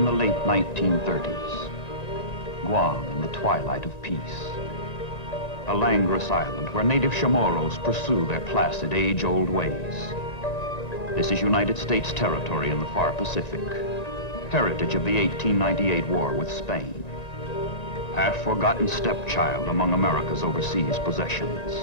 in the late 1930s. Guam in the twilight of peace. A languorous island where native Chamorros pursue their placid, age-old ways. This is United States territory in the far Pacific, heritage of the 1898 war with Spain. Half-forgotten stepchild among America's overseas possessions.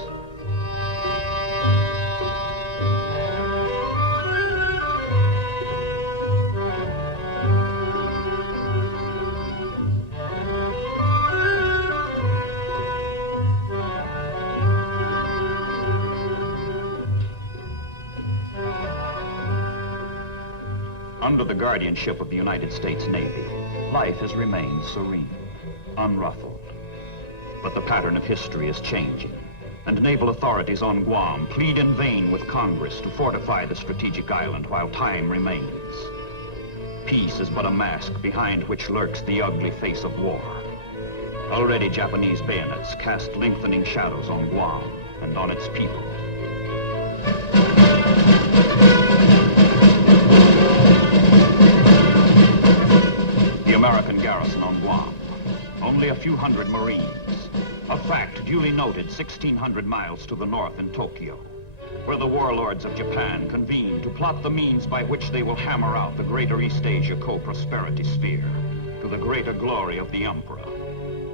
Under the guardianship of the United States Navy, life has remained serene, unruffled. But the pattern of history is changing, and naval authorities on Guam plead in vain with Congress to fortify the strategic island while time remains. Peace is but a mask behind which lurks the ugly face of war. Already Japanese bayonets cast lengthening shadows on Guam and on its people. American garrison on Guam. Only a few hundred Marines. A fact duly noted 1,600 miles to the north in Tokyo, where the warlords of Japan convene to plot the means by which they will hammer out the greater East Asia co-prosperity sphere to the greater glory of the Emperor.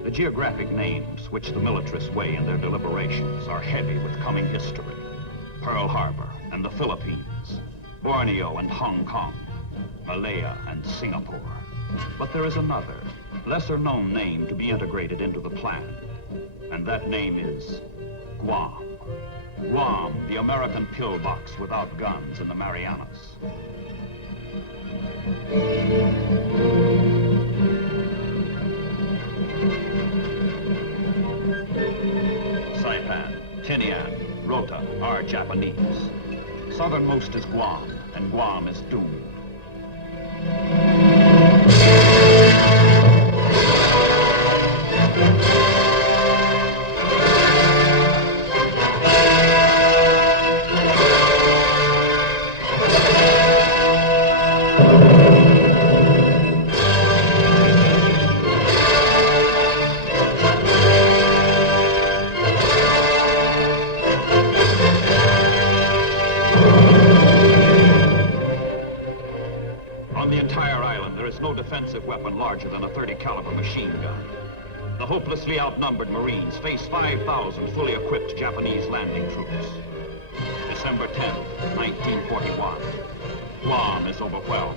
The geographic names which the militarists weigh in their deliberations are heavy with coming history. Pearl Harbor and the Philippines, Borneo and Hong Kong, Malaya and Singapore. But there is another, lesser-known name to be integrated into the plan, and that name is Guam. Guam, the American pillbox without guns in the Marianas. Saipan, Tinian, Rota are Japanese. Southernmost is Guam, and Guam is doomed. Defensive weapon larger than a .30 caliber machine gun. The hopelessly outnumbered Marines face 5,000 fully equipped Japanese landing troops. December 10th, 1941. Guam is overwhelmed.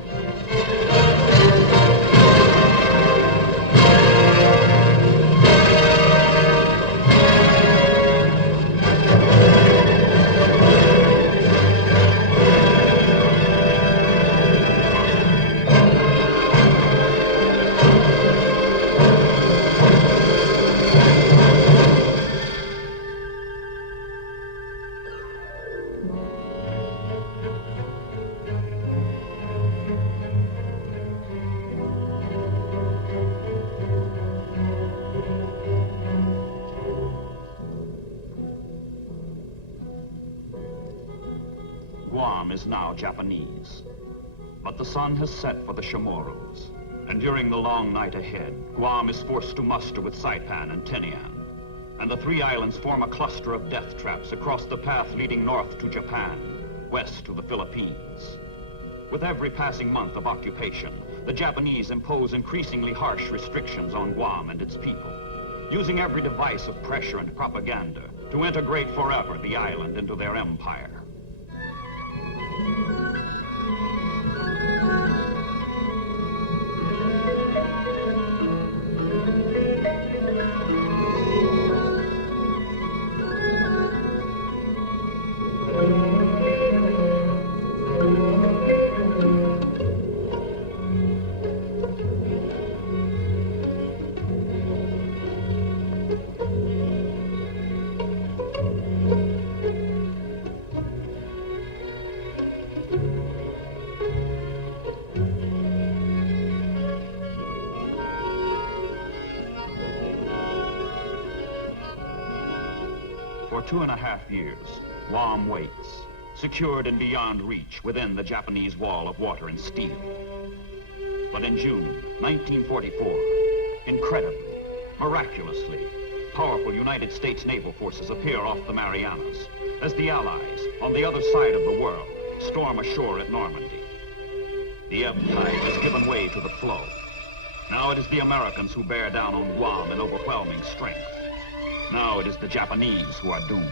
Guam is now Japanese, but the sun has set for the Chamorros, and during the long night ahead, Guam is forced to muster with Saipan and Tinian, and the three islands form a cluster of death traps across the path leading north to Japan, west to the Philippines. With every passing month of occupation, the Japanese impose increasingly harsh restrictions on Guam and its people, using every device of pressure and propaganda to integrate forever the island into their empire. For 2.5 years, Guam waits, secured and beyond reach within the Japanese wall of water and steel. But in June 1944, incredibly, miraculously, powerful United States naval forces appear off the Marianas as the Allies, on the other side of the world, storm ashore at Normandy. The ebb tide has given way to the flow. Now it is the Americans who bear down on Guam in overwhelming strength. Now it is the Japanese who are doomed.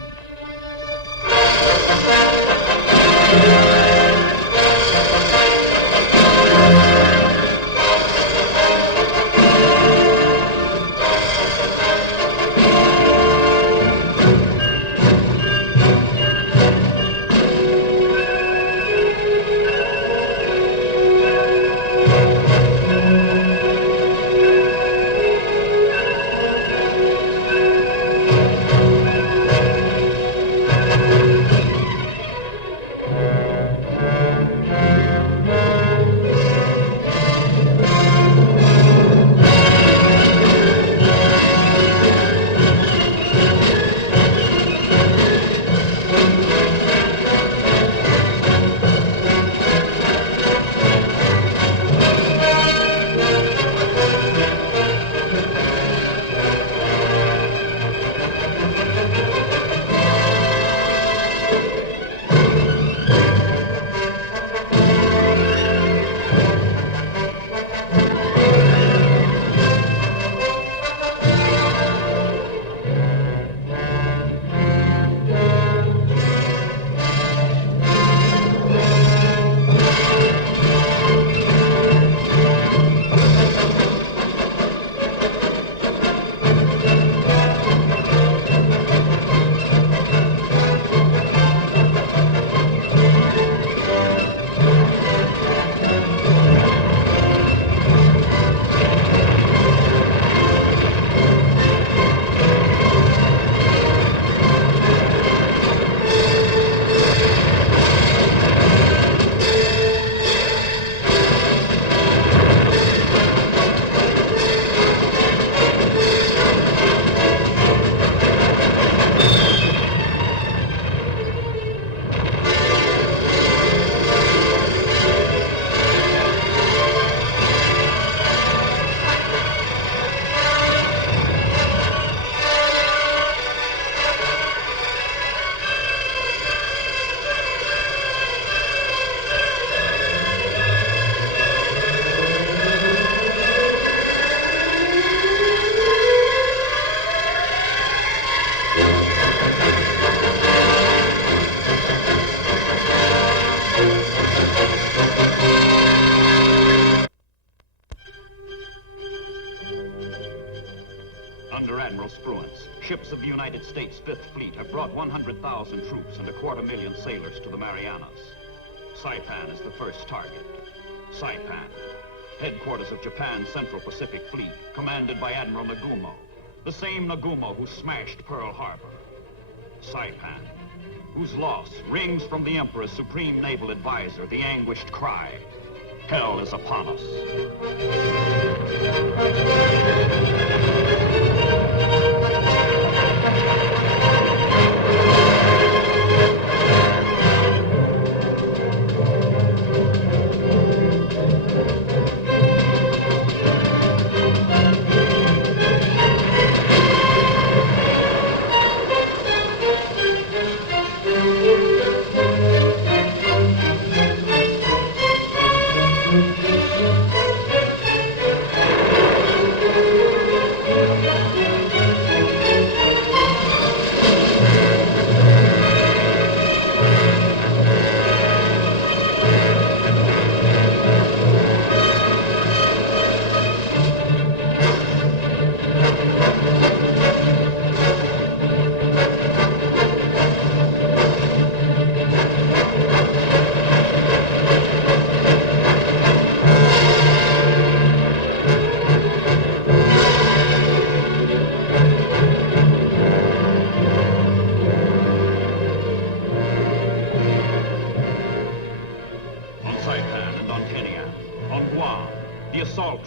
Ships of the United States Fifth Fleet have brought 100,000 troops and 250,000 sailors to the Marianas. Saipan is the first target. Saipan, headquarters of Japan's Central Pacific Fleet, commanded by Admiral Nagumo, the same Nagumo who smashed Pearl Harbor. Saipan, whose loss rings from the Emperor's supreme naval advisor the anguished cry, "Hell is upon us."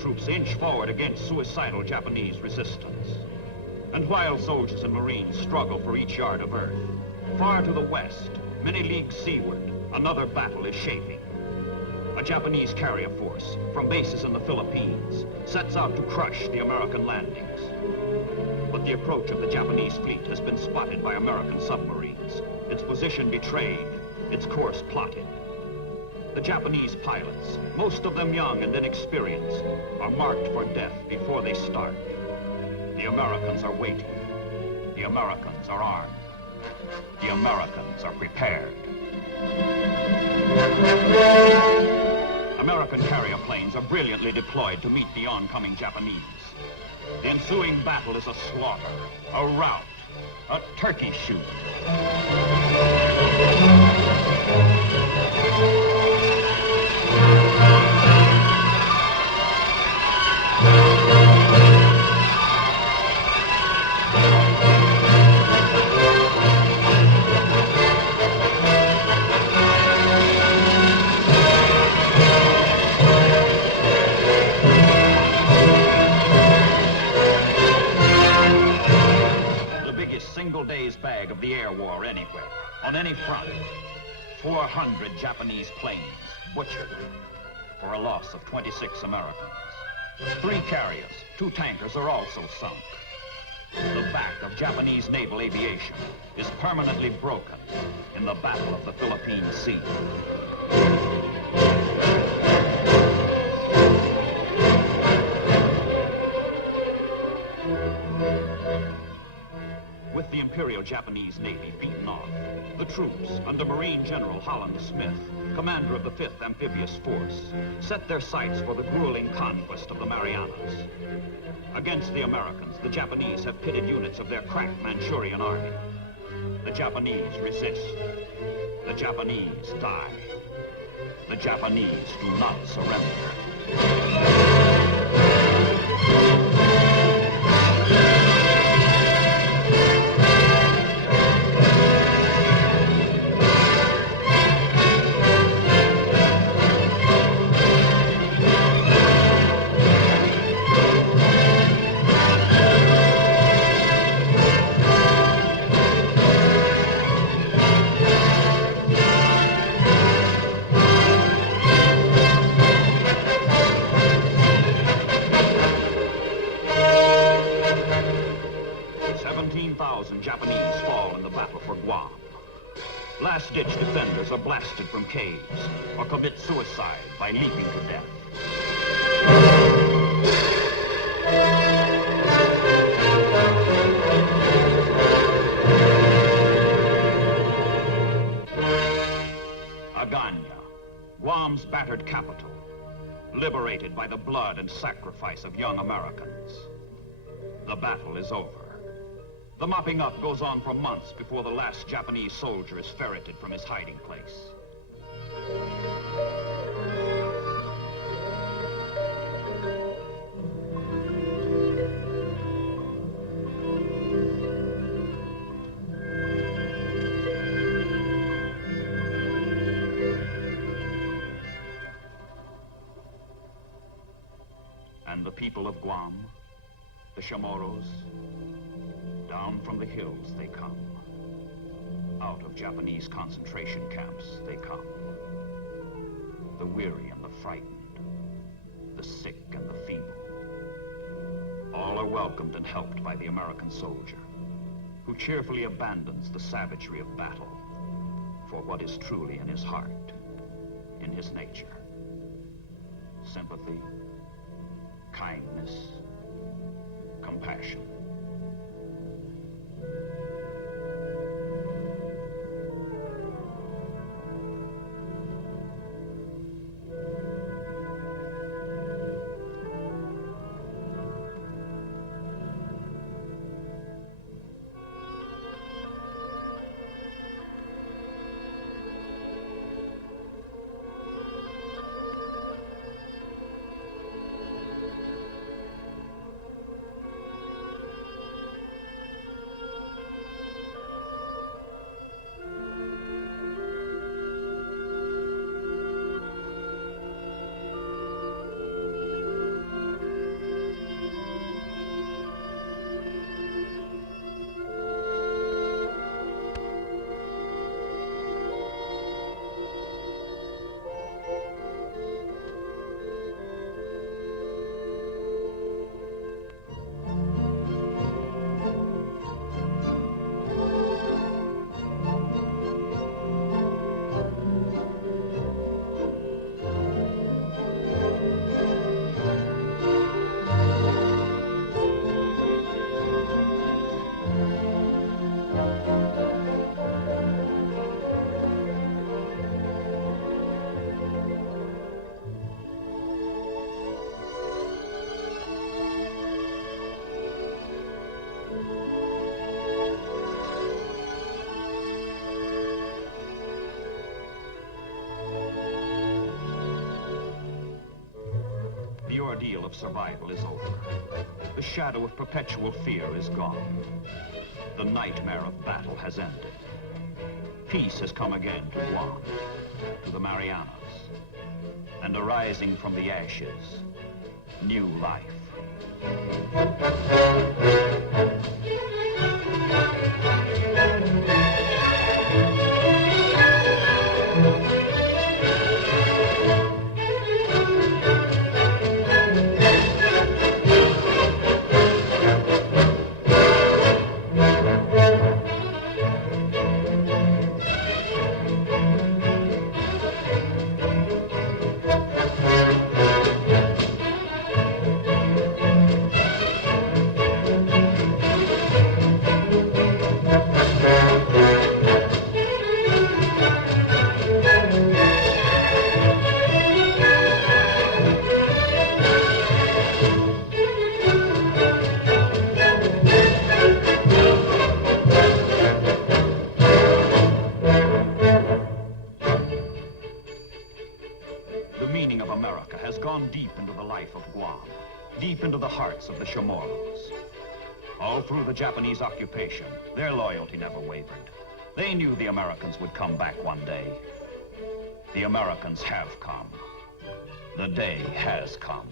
Troops inch forward against suicidal Japanese resistance. And while soldiers and Marines struggle for each yard of earth, far to the west, many leagues seaward, another battle is shaping. a Japanese carrier force from bases in the Philippines sets out to crush the American landings. But the approach of the Japanese fleet has been spotted by American submarines, its position betrayed, its course plotted. The Japanese pilots, most of them young and inexperienced, are marked for death before they start. The Americans are waiting. The Americans are armed. The Americans are prepared. American carrier planes are brilliantly deployed to meet the oncoming Japanese. The ensuing battle is a slaughter, a rout, a turkey shoot. Single day's bag of the air war anywhere, on any front. 400 Japanese planes butchered for a loss of 26 Americans. 3 carriers, 2 tankers are also sunk. The back of Japanese naval aviation is permanently broken in the Battle of the Philippine Sea. With the Imperial Japanese Navy beaten off, the troops, under Marine General Holland Smith, commander of the 5th Amphibious Force, set their sights for the grueling conquest of the Marianas. Against the Americans, the Japanese have pitted units of their crack Manchurian army. The Japanese resist. The Japanese die. The Japanese do not surrender. 17,000 Japanese fall in the battle for Guam. Last-ditch defenders are blasted from caves or commit suicide by leaping to death. Agana, Guam's battered capital, liberated by the blood and sacrifice of young Americans. The battle is over. The mopping up goes on for months before the last Japanese soldier is ferreted from his hiding place. And the people of Guam, the Chamorros, down from the hills they come. Out of Japanese concentration camps they come. The weary and the frightened, the sick and the feeble. All are welcomed and helped by the American soldier, who cheerfully abandons the savagery of battle for what is truly in his heart, in his nature. Sympathy, kindness, compassion. of survival is over. The shadow of perpetual fear is gone. The nightmare of battle has ended. Peace has come again to Guam, to the Marianas, and arising from the ashes, new life. Deep into the life of Guam, deep into the hearts of the Chamorros. All through the Japanese occupation, their loyalty never wavered. They knew the Americans would come back one day. The Americans have come. The day has come.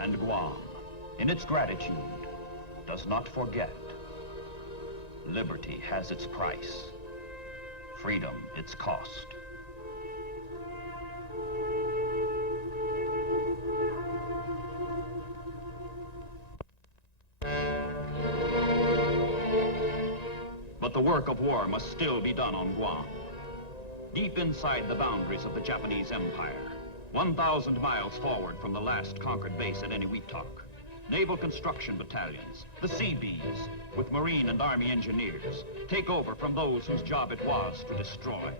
And Guam, in its gratitude, does not forget. Liberty has its price, freedom its cost. But the work of war must still be done on Guam. Deep inside the boundaries of the Japanese Empire, 1,000 miles forward from the last conquered base at Eniwetok, naval construction battalions, the Seabees, with Marine and Army engineers, take over from those whose job it was to destroy.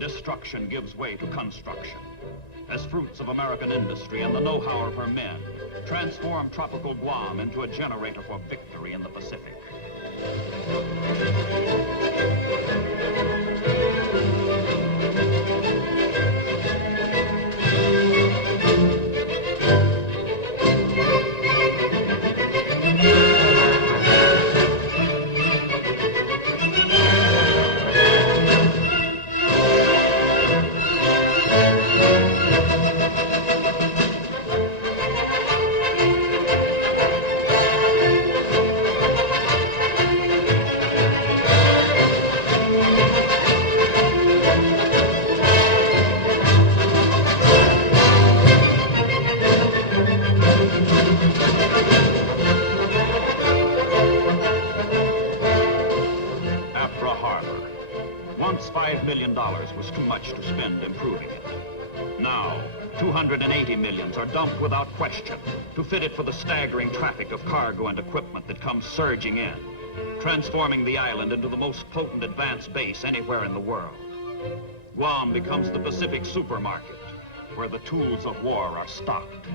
Destruction gives way to construction, as fruits of American industry and the know-how of her men transform tropical Guam into a generator for victory in the Pacific. Once $5 million was too much to spend improving it. Now, 280 millions are dumped without question to fit it for the staggering traffic of cargo and equipment that comes surging in, transforming the island into the most potent advanced base anywhere in the world. Guam becomes the Pacific supermarket, where the tools of war are stocked.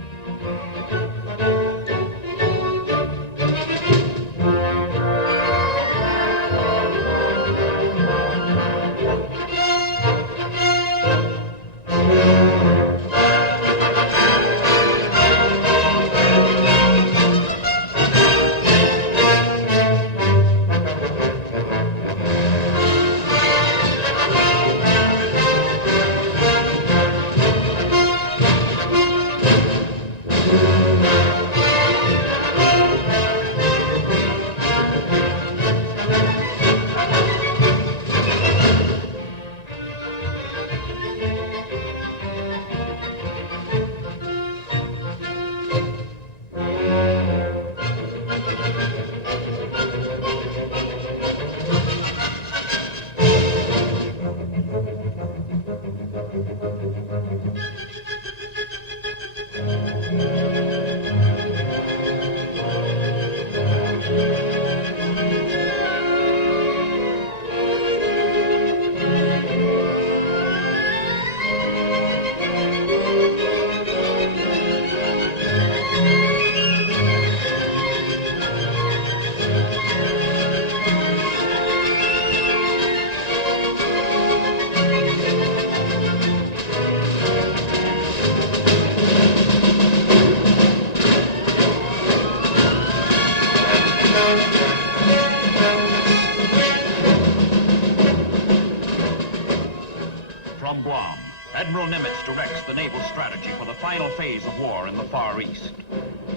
Admiral Nimitz directs the naval strategy for the final phase of war in the Far East.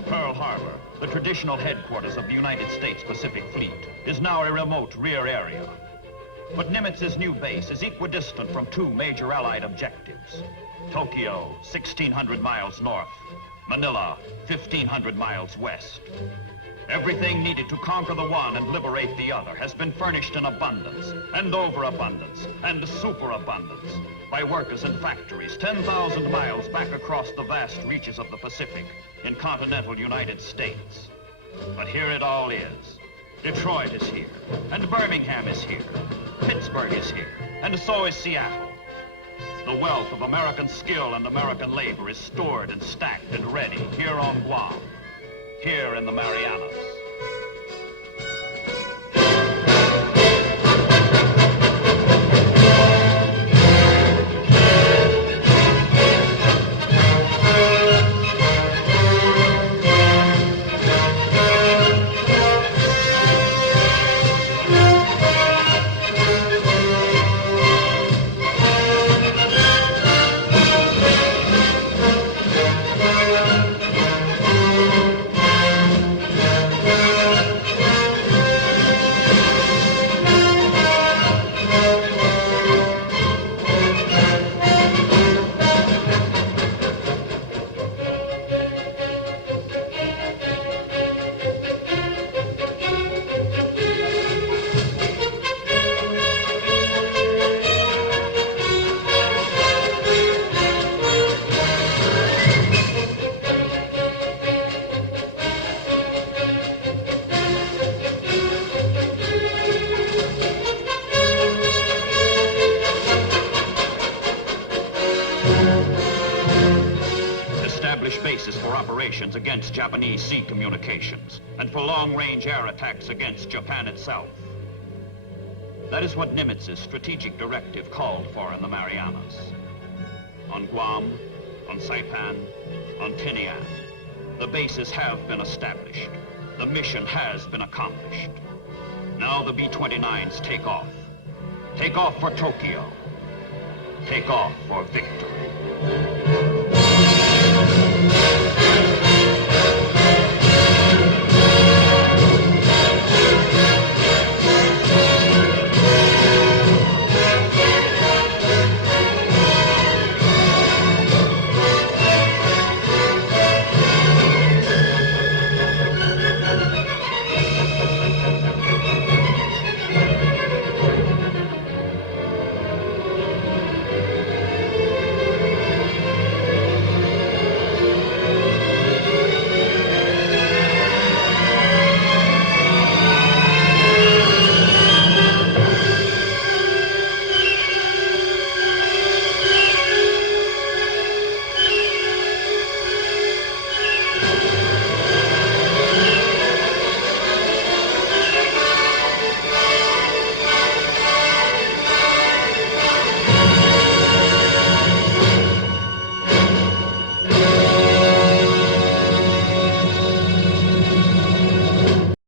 Pearl Harbor, the traditional headquarters of the United States Pacific Fleet, is now a remote rear area. But Nimitz's new base is equidistant from two major Allied objectives. Tokyo, 1,600 miles north. Manila, 1,500 miles west. Everything needed to conquer the one and liberate the other has been furnished in abundance, and overabundance, and superabundance by workers in factories 10,000 miles back across the vast reaches of the Pacific in continental United States. But here it all is. Detroit is here, and Birmingham is here. Pittsburgh is here, and so is Seattle. The wealth of American skill and American labor is stored and stacked and ready here on Guam, here in the Marianas. Bases for operations against Japanese sea communications and for long-range air attacks against Japan itself. That is what Nimitz's strategic directive called for in the Marianas. On Guam, on Saipan, on Tinian, the bases have been established. The mission has been accomplished. Now the B-29s take off. Take off for Tokyo. Take off for victory.